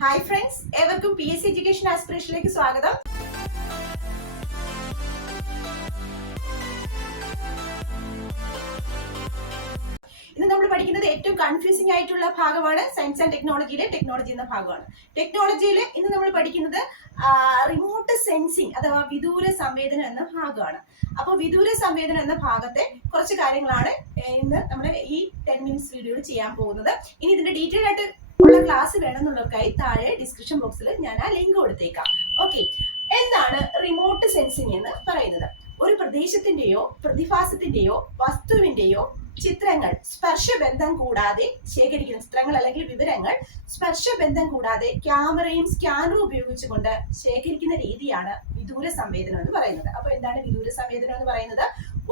Hi friends, ഏവർക്കും PSC education ആസ്പിറേഷനിലേക്ക് സ്വാഗതം. ഇന്ന് നമ്മൾ പഠിക്കുന്നത് ഏറ്റവും കൺഫ്യൂസിംഗ് ആയിട്ടുള്ള ഭാഗമാണ് സയൻസ് ആൻഡ് ടെക്നോളജിയിലെ ടെക്നോളജി എന്ന ഭാഗമാണ്. ടെക്നോളജിയിൽ ഇന്ന് നമ്മൾ പഠിക്കുന്നത് റിമോട്ട് സെൻസിങ് അഥവാ വിദൂര സംവേദനം എന്ന ഭാഗമാണ്. അപ്പോൾ വിദൂര സംവേദനം എന്ന ഭാഗത്തെ കുറച്ച് കാര്യങ്ങളാണ് ഇന്ന് നമ്മൾ ഈ 10 മിനിറ്റ്സ് വീഡിയോയിൽ ചെയ്യാൻ പോകുന്നത്. ഇനി ഇതിന്റെ ഡീറ്റെയിൽ ആയിട്ട് ഉള്ള ക്ലാസ് വേണമെന്നുള്ളവർക്കായി താഴെ ഡിസ്ക്രിപ്ഷൻ ബോക്സിൽ ഞാൻ ആ ലിങ്ക് കൊടുത്തേക്കാം. ഓക്കെ, എന്താണ് റിമോട്ട് സെൻസിങ് എന്ന് പറയുന്നത്? ഒരു പ്രദേശത്തിന്റെയോ പ്രതിഭാസത്തിന്റെയോ വസ്തുവിന്റെയോ ചിത്രങ്ങൾ സ്പർശബന്ധം കൂടാതെ ശേഖരിക്കുന്ന ചിത്രങ്ങൾ അല്ലെങ്കിൽ വിവരങ്ങൾ സ്പർശബന്ധം കൂടാതെ ക്യാമറയും സ്കാനറും ഉപയോഗിച്ചുകൊണ്ട് ശേഖരിക്കുന്ന രീതിയാണ് വിദൂര സംവേദനം എന്ന് പറയുന്നത്. അപ്പൊ എന്താണ് വിദൂര സംവേദനം എന്ന് പറയുന്നത്?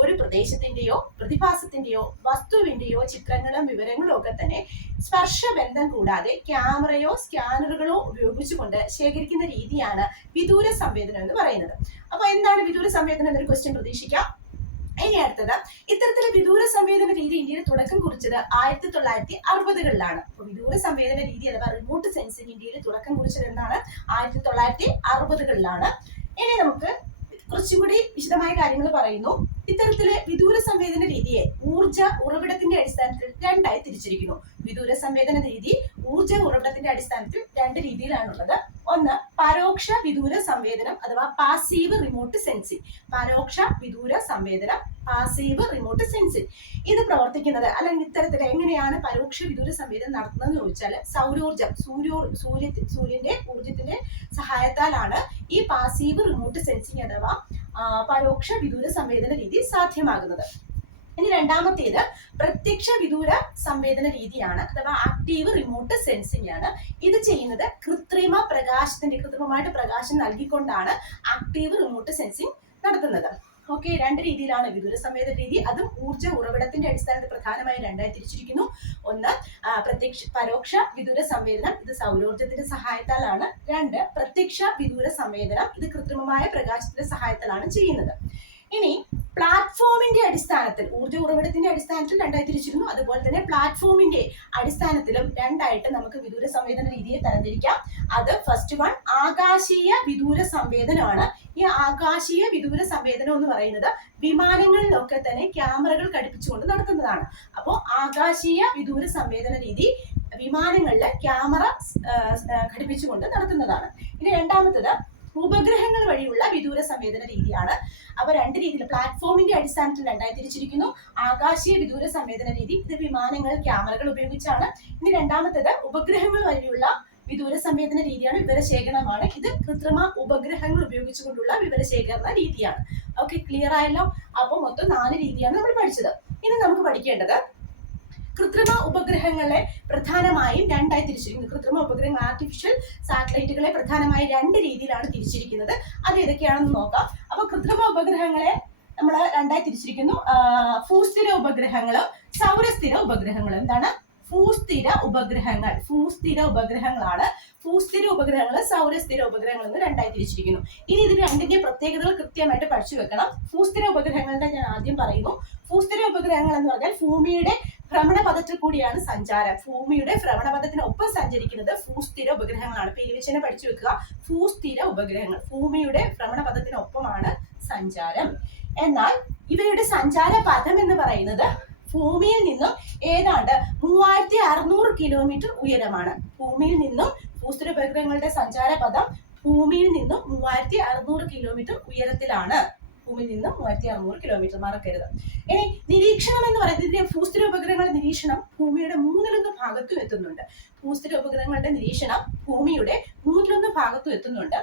ഒരു പ്രദേശത്തിന്റെയോ പ്രതിഭാസത്തിന്റെയോ വസ്തുവിന്റെയോ ചിത്രങ്ങളും വിവരങ്ങളും ഒക്കെ തന്നെ സ്പർശബന്ധം കൂടാതെ ക്യാമറയോ സ്കാനറുകളോ ഉപയോഗിച്ചുകൊണ്ട് ശേഖരിക്കുന്ന രീതിയാണ് വിദൂര സംവേദനം എന്ന് പറയുന്നത്. അപ്പൊ എന്താണ് വിദൂര സംവേദനം എന്നൊരു ക്വസ്റ്റ്യൻ പ്രതീക്ഷിക്കാം. ഇനി അടുത്തത്, ഇത്തരത്തിലെ വിദൂര സംവേദന രീതി ഇന്ത്യയിൽ തുടക്കം കുറിച്ചത് 1960-കളിലാണ്. അപ്പൊ വിദൂര സംവേദന രീതി അഥവാ റിമോട്ട് സെൻസിങ് ഇന്ത്യയിൽ തുടക്കം കുറിച്ചത് എന്നാണ് 1960-കളിലാണ്. ഇനി നമുക്ക് കുറച്ചും കൂടി വിശദമായ കാര്യങ്ങൾ പറയുന്നു. ഇത്തരത്തിലെ വിദൂര സംവേദന രീതിയെ ഊർജ ഉറവിടത്തിന്റെ അടിസ്ഥാനത്തിൽ രണ്ടായി തിരിച്ചിരിക്കുന്നു. വിദൂര സംവേദന രീതി ഊർജ ഉറവിടത്തിന്റെ അടിസ്ഥാനത്തിൽ രണ്ട് രീതിയിലാണുള്ളത്. ഒന്ന്, പരോക്ഷ വിദൂര സംവേദനം അഥവാ പാസീവ് റിമോട്ട് സെൻസിങ്. പരോക്ഷ വിദൂര സംവേദനം, പാസീവ് റിമോട്ട് സെൻസിങ്. ഇത് പ്രവർത്തിക്കുന്നത് അല്ലെങ്കിൽ ഇത്തരത്തിൽ എങ്ങനെയാണ് പരോക്ഷ വിദൂര സംവേദനം നടത്തുന്നതെന്ന് ചോദിച്ചാൽ സൗരോർജം, സൂര്യന്റെ ഊർജത്തിന്റെ സഹായത്താലാണ് ഈ പാസീവ് റിമോട്ട് സെൻസിങ് അഥവാ പരോക്ഷ വിദൂര സംവേദന രീതി സാധ്യമാകുന്നത്. ഇനി രണ്ടാമത്തേത് പ്രത്യക്ഷ വിദൂര സംവേദന രീതിയാണ് അഥവാ ആക്റ്റീവ് റിമോട്ട് സെൻസിങ് ആണ്. ഇത് ചെയ്യുന്നത് കൃത്രിമമായിട്ട് പ്രകാശം നൽകിക്കൊണ്ടാണ് ആക്റ്റീവ് റിമോട്ട് സെൻസിങ് നടത്തുന്നത്. ഓക്കെ, രണ്ട് രീതിയിലാണ് വിദൂര സംവേദന രീതി. അതും ഊർജ ഉറവിടത്തിന്റെ അടിസ്ഥാനത്തിൽ പ്രധാനമായി രണ്ടായി തിരിച്ചിരിക്കുന്നു. ഒന്ന്, പരോക്ഷ വിദൂര സംവേദനം, ഇത് സൗരോർജത്തിന്റെ സഹായത്താലാണ്. രണ്ട്, പ്രത്യക്ഷ വിദൂര സംവേദനം, ഇത് കൃത്രിമമായ പ്രകാശത്തിന്റെ സഹായത്താലാണ് ചെയ്യുന്നത്. ഇനി പ്ലാറ്റ്ഫോമിന്റെ അടിസ്ഥാനത്തിൽ ഊർജ ഉറവിടത്തിന്റെ അടിസ്ഥാനത്തിൽ രണ്ടായി തിരിച്ചിരുന്നു. അതുപോലെ തന്നെ പ്ലാറ്റ്ഫോമിന്റെ അടിസ്ഥാനത്തിലും രണ്ടായിട്ട് നമുക്ക് വിദൂര സംവേദന രീതിയെ തരംതിരിക്കാം. അത് ഫസ്റ്റ് വൺ ആകാശീയ വിദൂര സംവേദനമാണ്. ഈ ആകാശീയ വിദൂര സംവേദനം എന്ന് പറയുന്നത് വിമാനങ്ങളിലൊക്കെ തന്നെ ക്യാമറകൾ ഘടിപ്പിച്ചുകൊണ്ട് നടത്തുന്നതാണ്. അപ്പോൾ ആകാശീയ വിദൂര സംവേദന രീതി വിമാനങ്ങളിലെ ക്യാമറ ഘടിപ്പിച്ചുകൊണ്ട് നടത്തുന്നതാണ്. ഇനി രണ്ടാമത്തത് ഉപഗ്രഹങ്ങൾ വഴിയുള്ള വിദൂര സംവേദന രീതിയാണ്. അപ്പൊ രണ്ട് രീതിയിൽ പ്ലാറ്റ്ഫോമിന്റെ അടിസ്ഥാനത്തിൽ രണ്ടായി തിരിച്ചിരിക്കുന്നു. ആകാശീയ വിദൂര സംവേദന രീതി, ഇത് വിമാനങ്ങൾ ക്യാമറകൾ ഉപയോഗിച്ചാണ്. ഇനി രണ്ടാമത്തേത് ഉപഗ്രഹങ്ങൾ വഴിയുള്ള വിദൂര സംവേദന രീതിയാണ്, വിവരശേഖരണമാണ്. ഇത് കൃത്രിമ ഉപഗ്രഹങ്ങൾ ഉപയോഗിച്ചുകൊണ്ടുള്ള വിവരശേഖരണ രീതിയാണ്. ഓക്കെ, ക്ലിയർ ആയല്ലോ? അപ്പൊ മൊത്തം 4 രീതിയാണ് നമ്മൾ പഠിച്ചത്. ഇനി നമുക്ക് പഠിക്കേണ്ടത് കൃത്രിമ ഉപഗ്രഹങ്ങളെ പ്രധാനമായും രണ്ടായി തിരിച്ചിരിക്കുന്നത്. കൃത്രിമ ഉപഗ്രഹങ്ങൾ ആർട്ടിഫിഷ്യൽ സാറ്റലൈറ്റുകളെ പ്രധാനമായും 2 രീതിയിലാണ് തിരിച്ചിരിക്കുന്നത്. അത് ഏതൊക്കെയാണെന്ന് നോക്കാം. അപ്പൊ കൃത്രിമ ഉപഗ്രഹങ്ങളെ നമ്മൾ രണ്ടായി തിരിച്ചിരിക്കുന്നു. ഭൂസ്ഥിര ഉപഗ്രഹങ്ങളും സൗരസ്ഥിര ഉപഗ്രഹങ്ങളും. എന്താണ് ഭൂസ്ഥിര ഉപഗ്രഹങ്ങളാണ്. ഭൂസ്ഥിര ഉപഗ്രഹങ്ങൾ സൗരസ്ഥിര ഉപഗ്രഹങ്ങൾ എന്ന് രണ്ടായി തിരിച്ചിരിക്കുന്നു. ഇനി ഇതിന് രണ്ടിന്റെ പ്രത്യേകതകൾ കൃത്യമായിട്ട് പഠിച്ചു വെക്കണം. ഭൂസ്ഥിര ഉപഗ്രഹങ്ങളുടെ ഞാൻ ആദ്യം പറയുന്നു. ഭൂസ്ഥിര ഉപഗ്രഹങ്ങൾ എന്ന് പറഞ്ഞാൽ ഭൂമിയുടെ ഭ്രമണപഥത്തിൽ കൂടിയാണ് സഞ്ചാരം. ഭൂമിയുടെ ഭ്രമണപഥത്തിനൊപ്പം സഞ്ചരിക്കുന്നത് ഭൂസ്ഥിര ഉപഗ്രഹങ്ങളാണ്. പേര് വെച്ച് തന്നെ പഠിച്ചു വെക്കുക. ഭൂസ്ഥിര ഉപഗ്രഹങ്ങൾ ഭൂമിയുടെ ഭ്രമണപഥത്തിനൊപ്പമാണ് സഞ്ചാരം. എന്നാൽ ഇവയുടെ സഞ്ചാര പഥം എന്ന് പറയുന്നത് ഭൂമിയിൽ നിന്നും ഏതാണ്ട് 3600 കിലോമീറ്റർ ഉയരമാണ്. ഭൂമിയിൽ നിന്നും ഭൂസ്ഥിര ഉപഗ്രഹങ്ങളുടെ സഞ്ചാരപഥം ഭൂമിയിൽ നിന്നും 3600 കിലോമീറ്റർ ഉയരത്തിലാണ്. ഭൂമിയിൽ നിന്നും 3600 കിലോമീറ്റർ, മറക്കരുത്. ഇനി നിരീക്ഷണം എന്ന് പറയുന്നത് ഭൂസ്ഥിര ഉപഗ്രഹങ്ങളുടെ നിരീക്ഷണം ഭൂമിയുടെ 1/3 ഭാഗത്തും എത്തുന്നുണ്ട്. ഭൂസ്ഥിര ഉപഗ്രഹങ്ങളുടെ നിരീക്ഷണം ഭൂമിയുടെ 1/3 ഭാഗത്തും എത്തുന്നുണ്ട്.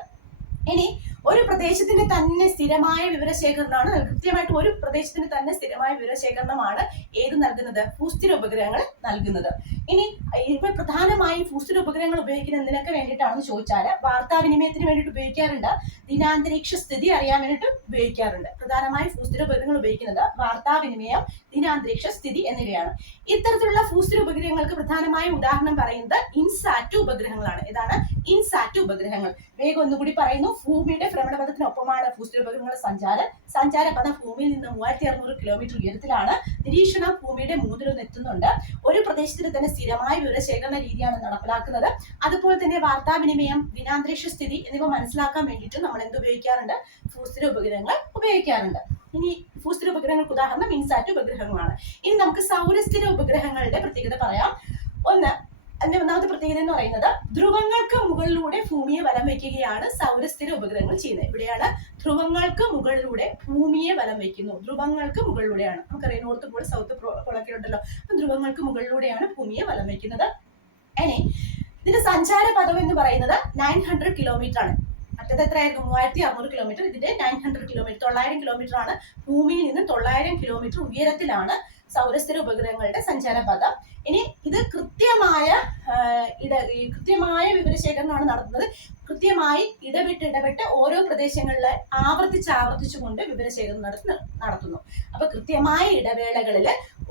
ഇനി ഒരു പ്രദേശത്തിന്റെ തന്നെ സ്ഥിരമായ വിവരശേഖരണമാണ്, കൃത്യമായിട്ട് ഒരു പ്രദേശത്തിന് തന്നെ സ്ഥിരമായ വിവരശേഖരണമാണ് ഏത് നൽകുന്നത്? ഭൂസ്ഥിര ഉപഗ്രഹങ്ങൾ നൽകുന്നത്. ഇനി ഇവ പ്രധാനമായും ഭൂസ്ഥിര ഉപഗ്രഹങ്ങൾ ഉപയോഗിക്കുന്നത് എന്തിനൊക്കെ വേണ്ടിയിട്ടാണെന്ന് ചോദിച്ചാൽ വാർത്താവിനിമയത്തിന് വേണ്ടിയിട്ട് ഉപയോഗിക്കാറുണ്ട്, ദിനാന്തരീക്ഷ സ്ഥിതി അറിയാൻ വേണ്ടിയിട്ട് ഉപയോഗിക്കാറുണ്ട്. പ്രധാനമായും ഭൂസ്ഥിര ഉപഗ്രഹങ്ങൾ ഉപയോഗിക്കുന്നത് വാർത്താവിനിമയം, ദിനാന്തരീക്ഷ സ്ഥിതി എന്നിവയാണ്. ഇത്തരത്തിലുള്ള ഭൂസ്ഥിര ഉപഗ്രഹങ്ങൾക്ക് പ്രധാനമായും ഉദാഹരണം പറയുന്നത് ഇൻസാറ്റ് ഉപഗ്രഹങ്ങളാണ്. ഇതാണ് ഇൻസാറ്റ് ഉപഗ്രഹങ്ങൾ. വേഗം ഒന്നുകൂടി പറയുന്നു. ഭൂമിയുടെ ഭ്രമണപഥത്തിനൊപ്പമാണ് ഭൂസ്ഥിര ഉപഗ്രഹങ്ങളുടെ സഞ്ചാരപഥം ഭൂമിയിൽ നിന്ന് 3600 കിലോമീറ്റർ ഉയരത്തിലാണ്. നിരീക്ഷണം ഭൂമിയുടെ 1/3 എത്തുന്നുണ്ട്. ഒരു പ്രദേശത്തിന് തന്നെ സ്ഥിരമായ വിവരശേഖരണ രീതിയാണ് നടപ്പിലാക്കുന്നത്. അതുപോലെ തന്നെ വാർത്താവിനിമയം, ദിനാന്തരീക്ഷ സ്ഥിതി എന്നിവ മനസ്സിലാക്കാൻ വേണ്ടിയിട്ട് നമ്മൾ എന്ത് ഉപയോഗിക്കാറുണ്ട്? ഭൂസ്ഥിര ഉപഗ്രഹങ്ങൾ ഉപയോഗിക്കാറുണ്ട്. ഇനി ഭൂസ്ഥിര ഉപഗ്രഹങ്ങൾക്ക് ഉദാഹരണം ഇൻസാറ്റ് ഉപഗ്രഹങ്ങളാണ്. ഇനി നമുക്ക് സൗരസ്ഥിര ഉപഗ്രഹങ്ങളുടെ പ്രത്യേകത പറയാം. അതിന്റെ ഒന്നാമത്തെ പ്രത്യേകത എന്ന് പറയുന്നത് ധ്രുവങ്ങൾക്ക് മുകളിലൂടെ ഭൂമിയെ വലം വയ്ക്കുകയാണ് സൗരസ്ഥിര ഉപഗ്രഹങ്ങൾ ചെയ്യുന്നത്. ഇവിടെയാണ് ധ്രുവങ്ങൾക്ക് മുകളിലൂടെ ഭൂമിയെ വലം വയ്ക്കുന്നു. ധ്രുവങ്ങൾക്ക് മുകളിലൂടെയാണ്, നമുക്കറിയാം നോർത്ത് പോൾ സൗത്ത് പോളൊക്കെ ഉണ്ടല്ലോ. അപ്പം ധ്രുവങ്ങൾക്ക് മുകളിലൂടെയാണ് ഭൂമിയെ വലം വയ്ക്കുന്നത്. ഇനി ഇതിന്റെ സഞ്ചാരപഥം എന്ന് പറയുന്നത് 900 കിലോമീറ്റർ ആണ്. മറ്റേത് എത്രയായിരുന്നു? 3600 കിലോമീറ്റർ. ഇതിന്റെ 900 കിലോമീറ്റർ, 900 കിലോമീറ്റർ ആണ്. ഭൂമിയിൽ നിന്ന് 900 കിലോമീറ്റർ ഉയരത്തിലാണ് സൗരസ്ഥിര ഉപഗ്രഹങ്ങളുടെ സഞ്ചാരപഥം. ഇനി ഇത് കൃത്യമായ വിവരശേഖരണമാണ് നടത്തുന്നത്. കൃത്യമായി ഇടവിട്ട് ഓരോ പ്രദേശങ്ങളിലെ ആവർത്തിച്ചുകൊണ്ട് വിവരശേഖരണം നടത്തുന്നു. അപ്പൊ കൃത്യമായ ഇടവേളകളിൽ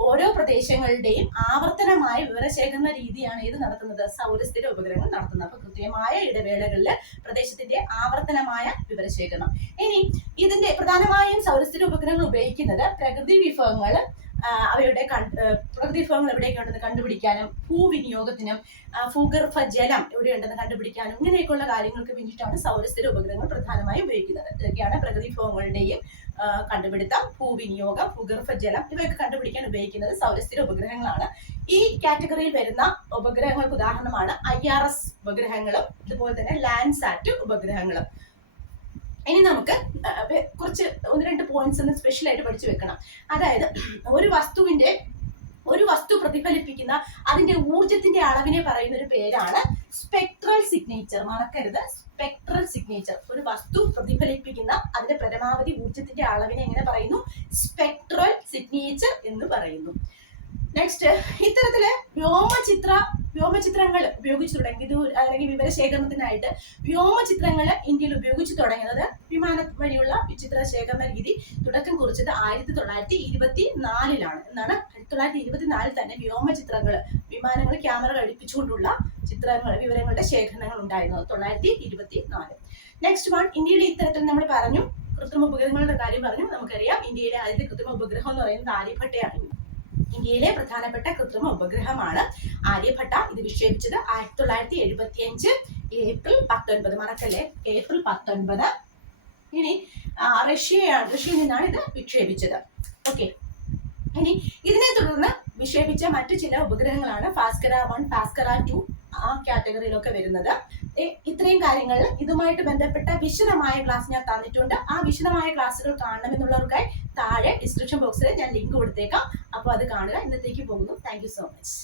ഓരോ പ്രദേശങ്ങളുടെയും ആവർത്തനമായ വിവരശേഖരണ രീതിയാണ് ഇത് നടത്തുന്നത്, സൗരസ്ഥിര ഉപഗ്രഹങ്ങൾ നടത്തുന്നത്. അപ്പൊ കൃത്യമായ ഇടവേളകളിൽ പ്രദേശത്തിന്റെ ആവർത്തനമായ വിവരശേഖരണം. ഇനി ഇതിന്റെ പ്രധാനമായും സൗരസ്ഥിര ഉപഗ്രഹങ്ങൾ ഉപയോഗിക്കുന്നത് പ്രകൃതി വിഭവങ്ങൾ എവിടെയൊക്കെ ഉണ്ടെന്ന് കണ്ടുപിടിക്കാനും, ഭൂവിനിയോഗത്തിനും, ഭൂഗർഭ ജലം എവിടെയുണ്ടെന്ന് കണ്ടുപിടിക്കാനും ഇങ്ങനെയൊക്കെയുള്ള കാര്യങ്ങൾക്ക് വേണ്ടിയിട്ടാണ് സൗരസ്ഥിര ഉപഗ്രഹങ്ങൾ പ്രധാനമായും ഉപയോഗിക്കുന്നത്. ഇതൊക്കെയാണ് പ്രകൃതി വിഭവങ്ങളുടെയും കണ്ടുപിടുത്തം, ഭൂവിനിയോഗം, ഭൂഗർഭ ജലം ഇവയൊക്കെ കണ്ടുപിടിക്കാൻ ഉപയോഗിക്കുന്നത് സൗരസ്ഥിര ഉപഗ്രഹങ്ങളാണ്. ഈ കാറ്റഗറിയിൽ വരുന്ന ഉപഗ്രഹങ്ങൾക്ക് ഉദാഹരണമാണ് IRS ഉപഗ്രഹങ്ങളും അതുപോലെ തന്നെ ലാൻഡ്സാറ്റ് ഉപഗ്രഹങ്ങളും. ഇനി നമുക്ക് കുറച്ച് 1-2 പോയിന്റ്സ് സ്പെഷ്യൽ ആയിട്ട് പഠിച്ചു വെക്കണം. അതായത് ഒരു വസ്തു പ്രതിഫലിപ്പിക്കുന്ന അതിന്റെ ഊർജത്തിന്റെ അളവിനെ പറയുന്ന ഒരു പേരാണ് സ്പെക്ട്രൽ സിഗ്നേച്ചർ. മറക്കരുത്, സ്പെക്ട്രൽ സിഗ്നേച്ചർ. ഒരു വസ്തു പ്രതിഫലിപ്പിക്കുന്ന അതിന്റെ പരമാവധി ഊർജത്തിന്റെ അളവിനെ എങ്ങനെ പറയുന്നു? സ്പെക്ട്രൽ സിഗ്നേച്ചർ എന്ന് പറയുന്നു. നെക്സ്റ്റ്, ഇത്തരത്തില് വ്യോമചിത്രങ്ങൾ ഉപയോഗിച്ചു തുടങ്ങി, അല്ലെങ്കിൽ വിവരശേഖരണത്തിനായിട്ട് വ്യോമചിത്രങ്ങൾ ഇന്ത്യയിൽ ഉപയോഗിച്ചു തുടങ്ങുന്നത് വിമാനം വഴിയുള്ള ചിത്ര ശേഖരണ രീതി തുടക്കം കുറിച്ചത് 1924 എന്നാണ്. 1924 തന്നെ വിമാനങ്ങൾ ക്യാമറ ഘടിപ്പിച്ചുകൊണ്ടുള്ള വിവരങ്ങളുടെ ശേഖരണങ്ങൾ ഉണ്ടായിരുന്നത് 1924. നെക്സ്റ്റ് വൺ, ഇന്ത്യയിലെ ഇത്തരത്തിൽ നമ്മൾ പറഞ്ഞു കൃത്രിമ ഉപഗ്രഹങ്ങളുടെ കാര്യം പറഞ്ഞു. നമുക്കറിയാം ഇന്ത്യയിലെ ആദ്യത്തെ കൃത്രിമ ഉപഗ്രഹം എന്ന് പറയുന്നത് ആര്യഭട്ടയാണ്. ഇന്ത്യയിലെ പ്രധാനപ്പെട്ട കൃത്രിമ ഉപഗ്രഹമാണ് ആര്യഭട്ട. ഇത് വിക്ഷേപിച്ചത് 1975 ഏപ്രിൽ 19. മറക്കല്ലേ, ഏപ്രിൽ 19. ഇനി റഷ്യയിൽ നിന്നാണ് ഇത് വിക്ഷേപിച്ചത്. ഓക്കെ. ഇനി ഇതിനെ തുടർന്ന് വിക്ഷേപിച്ച മറ്റു ചില ഉപഗ്രഹങ്ങളാണ് ഭാസ്കര 1, ഭാസ്കര 2 ആ കാറ്റഗറിയിലൊക്കെ വരുന്നത്. ഇത്രയും കാര്യങ്ങൾ ഇതുമായിട്ട് ബന്ധപ്പെട്ട വിശദമായ ക്ലാസ് ഞാൻ തന്നിട്ടുണ്ട്. ആ വിശദമായ ക്ലാസ്സുകൾ കാണണമെന്നുള്ളവർക്കായി താഴെ ഡിസ്ക്രിപ്ഷൻ ബോക്സിൽ ഞാൻ ലിങ്ക് കൊടുത്തേക്കാം. അപ്പോൾ അത് കാണുക. ഇന്നത്തേക്ക് പോകുന്നു. Thank you so much.